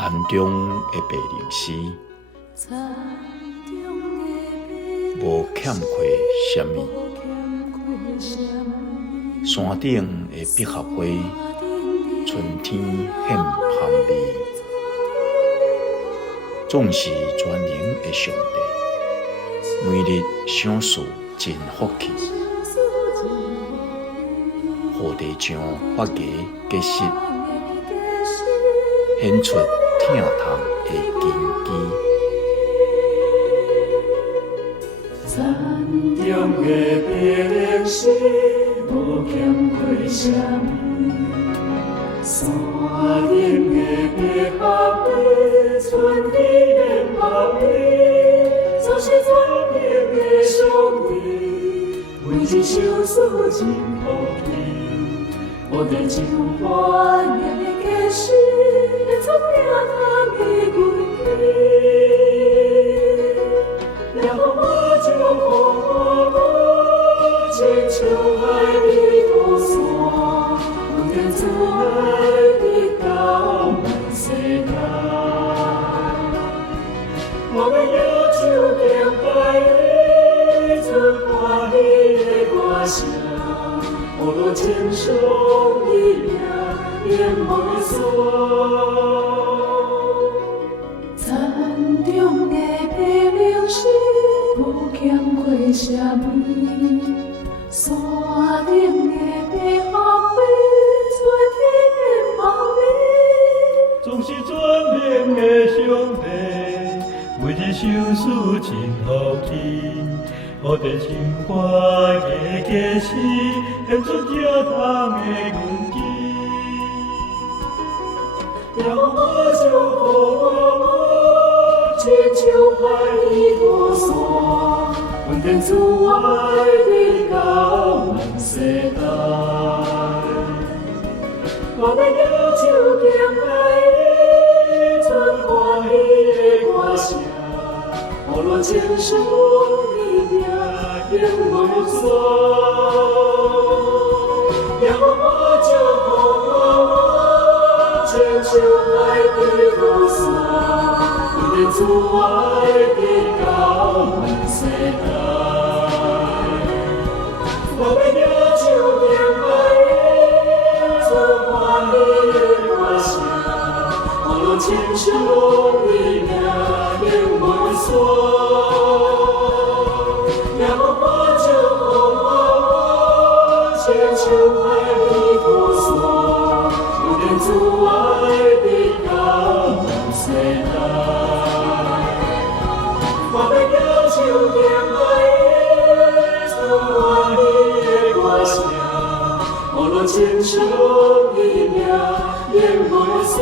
潭中的白灵诗，无欠缺什么。山顶的百合花，春天献香味。总是全能的上帝，每日赏赐真福气，予地上发芽结实，显出疼痛的根基。山中的白灵诗，无欠缺什么。山顶的百合花，春天献香味。总是全能的上帝，每日赏赐真福气，予地上发芽结实，显出疼痛的根基。亲像海的高山，不断阻碍你到满世界。我们要求敬拜你，存欢喜的歌声，我若亲像一命永不散。山中的白灵诗，无欠缺什么。山顶的百合花，春天献香味。总是全能的上帝，每日赏赐真福气，予地上发芽结实，显出疼痛的根基。让我祝福我，亲像海的高山，稳定阻碍你到满世界。我们要求敬拜你，存欢喜的歌声，我若亲像一命永不散。让我祝福我，亲像海的高山，稳定阻碍你到满世界。我们要求敬拜你，存欢喜的歌声，我若亲像一命永不散。让我祝福我，亲像海的高山，不断阻碍你到满世界。我们要求敬拜你，存欢喜的歌声，我若亲像一命永不散。